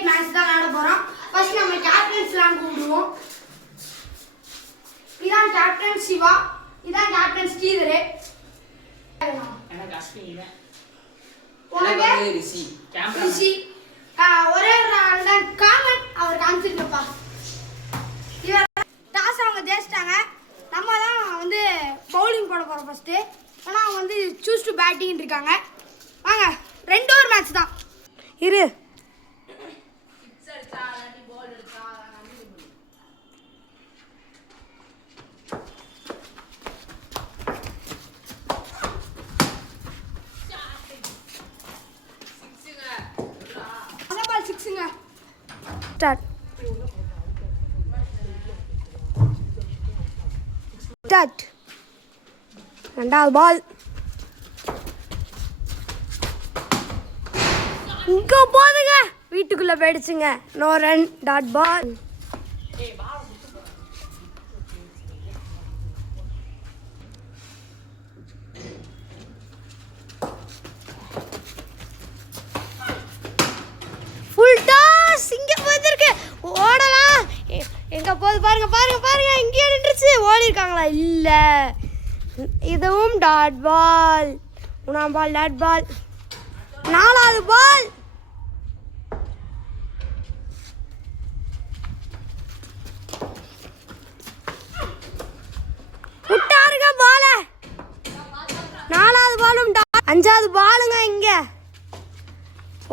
Cricket match தான் விளையாட போறோம். ஃபர்ஸ்ட் நம்ம கேப்டன்ஸ்லாம் கூப்பிடுவோம். இதான் கேப்டன் சிவா, இதான் கேப்டன் ஸ்ரீதர். எனக்கு அஸ்வின் இவன். உனக்கு ரிஷி. ரிஷி. ஒரே ஒரு ஆள் தான் காமன், அவர் காமிச்சிருக்கப்பா. இவர் டாஸ் அவங்க ஜெயிச்சிட்டாங்க. நம்ம தான் வந்து பவுலிங் போட போறோம் ஃபர்ஸ்ட். ஆனா அவங்க வந்து சூஸ் டு பேட்டிங் இருக்காங்க. வாங்க 2 ஓவர் மேட்ச் தான். இரு ஸ்டார்ட் ஸ்டார்ட். ரெண்டாவது பால் இங்க போதுங்க, வீட்டுக்குள்ள போயிடுச்சுங்க. No run. Dot ball. Full toss. இங்க போயிருக்கு, ஓடலாம். எங்க போகுது பாருங்க பாருங்க பாருங்க, இங்கே நின்றுச்சு. ஓடி இருக்காங்களா? இல்ல. இதுவும் டாட் பால். 3ஆம் பால் டாட் பால். 4வது பால். விட்டாருங்க பால. 4வது பாலும் டாட். 5வது பாலுங்க. இங்க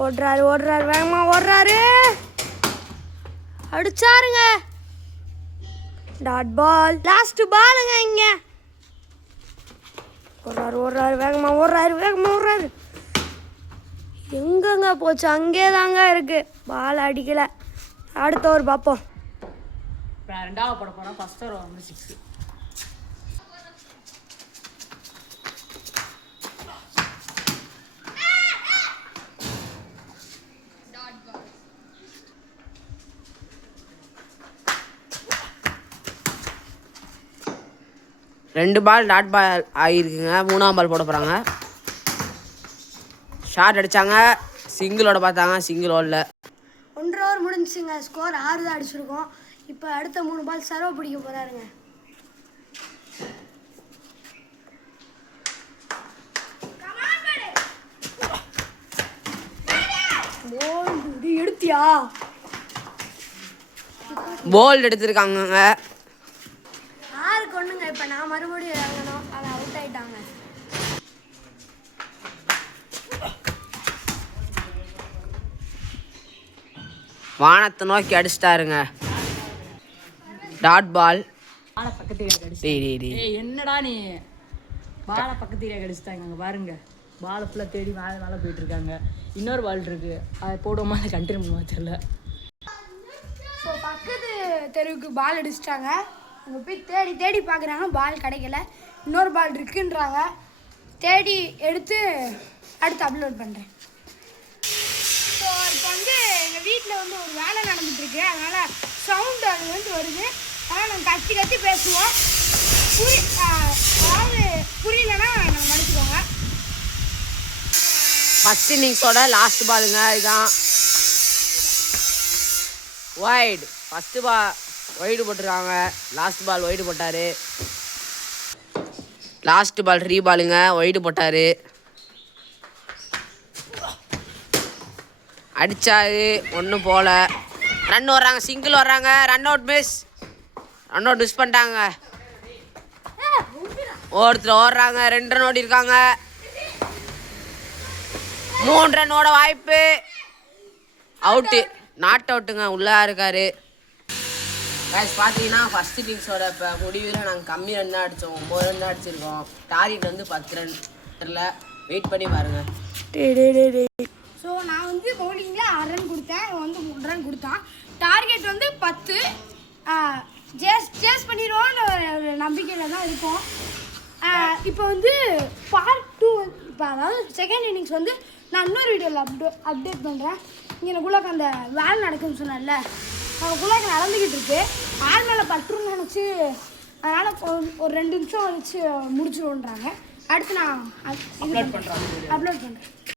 ஓடுறாரு ஓடுறாரு, வேகமா ஓடுறாரு, அடிச்சாருங்க. Dot ball. லாஸ்ட் பாலுங்க. இங்க ஓடுறாரு ஓடுறாரு, வேகமா ஓடுறாரு வேகமா ஓடுறாரு. எங்கங்க போச்சு? அங்கே தாங்க இருக்கு. பால் அடிக்கல. அடுத்த ஓவர் பார்ப்போம். ரெண்டாவது போட போறோம். ஃபர்ஸ்ட் ஓவர் வந்து 6. ரெண்டு பால் டாட் பால் ஆகிருக்குங்க. 3ஆம் பால் போட போகிறாங்க. ஷார்ட் அடித்தாங்க, சிங்கிளோட பார்த்தாங்க, சிங்கிள் ஓடல. 1.5 ஓவர் முடிஞ்சுங்க. ஸ்கோர் 6 தான் அடிச்சிருக்கோம். இப்போ அடுத்த 3 பால் சர்வ பிடிக்க போறாருங்க. எடுத்தியா? போல்ட் எடுத்திருக்காங்க. 6 கொண்டுங்க. இப்போ நான் மறுபடியும் இறங்கணும். அதை அவுட் ஆயிட்டாங்க. வானத்தை நோக்கி அடிச்சிட்டாருங்க. Dot ball. பாலை பக்கத்து என்னடா நீ பாலை பக்கத்து கடிச்சிட்டாங்க பாருங்க. பாலை ஃபுல்லாக தேடி மேலே மேலே போயிட்டு இருக்காங்க. இன்னொரு பால் இருக்கு, அதை போடுவோமா அதை கண்டினியூ பண்ணுமா தெரியல. ஸோ பக்கத்து தெருவுக்கு பால் அடிச்சிட்டாங்க. அவங்க போய் தேடி தேடி பார்க்குறாங்க, பால் கிடைக்கல. இன்னொரு பால் இருக்குன்றாங்க. தேடி எடுத்து அடுத்து அப்லோட் பண்ணுறேன். ஸோ இப்போ வந்து எங்கள் வீட்டில் வந்து ஒரு வேலை நடந்துகிட்ருக்கு, அதனால் சவுண்டு அது வந்து வருது. அதனால் நாங்கள் கத்தி கத்தி பேசுவோம். அதாவது புரியலன்னா நாங்கள் மன்னிச்சுக்கோங்க. ஃபர்ஸ்ட் இன்னிங்ஸோட லாஸ்ட் பாலுங்க. இதுதான் வைடு. ஃபர்ஸ்ட் பால் ஒய்டு போட்டிருக்காங்க, லாஸ்ட் பால் ஒய்டு போட்டார். லாஸ்ட் பால் ரீபாலுங்க, ஒய்டு போட்டார். அடித்தாரு, ஒன்றும் போகல. ரன் வர்றாங்க, சிங்கிள் வர்றாங்க. ரன் அவுட் மிஸ் பண்ணிட்டாங்க. ஒருத்தர் ஓடுறாங்க, 2 ரன் ஓடி இருக்காங்க. 3 ரன் ஓட வாய்ப்பு. அவுட்டு, நாட் அவுட்டுங்க. உள்ளே இருக்காரு. பார்த்தீங்கன்னா ஃபர்ஸ்ட் இன்னிங்ஸோட இப்போ முடிவில் நாங்கள் கம்மி ரன் தான் அடித்தோம். 9 ரன் தான் அடிச்சிருக்கோம். டார்கெட் வந்து 10 ரன். தெரியல, வெயிட் பண்ணி பாருங்க. ஸோ நான் வந்து பவுலிங்கில் 6 ரன் கொடுத்தேன், இவன் வந்து 3 ரன் கொடுத்தான். டார்கெட் வந்து 10. சேஸ் பண்ணிடுவோம்னு ஒரு நம்பிக்கையில் தான் இருக்கும். இப்போ வந்து பார்ட் 2, இப்போ அதாவது செகண்ட் இன்னிங்ஸ் வந்து நான் இன்னொரு வீடியோவில் அப்டேட் பண்ணுறேன். இங்கே எனக்குள்ளாக்க அந்த வேலை நடக்குன்னு சொன்னேன்ல, அவங்களுக்குள்ளாக்க நடந்துக்கிட்டு இருக்கு. ஆள் மேலே பட்டுருன்னு நினச்சி, அதனால் ஒரு 2 நிமிஷம் வச்சு முடிச்சிடுவோன்றாங்க. அடுத்து நான் அப்லோட் பண்ணுறேன்.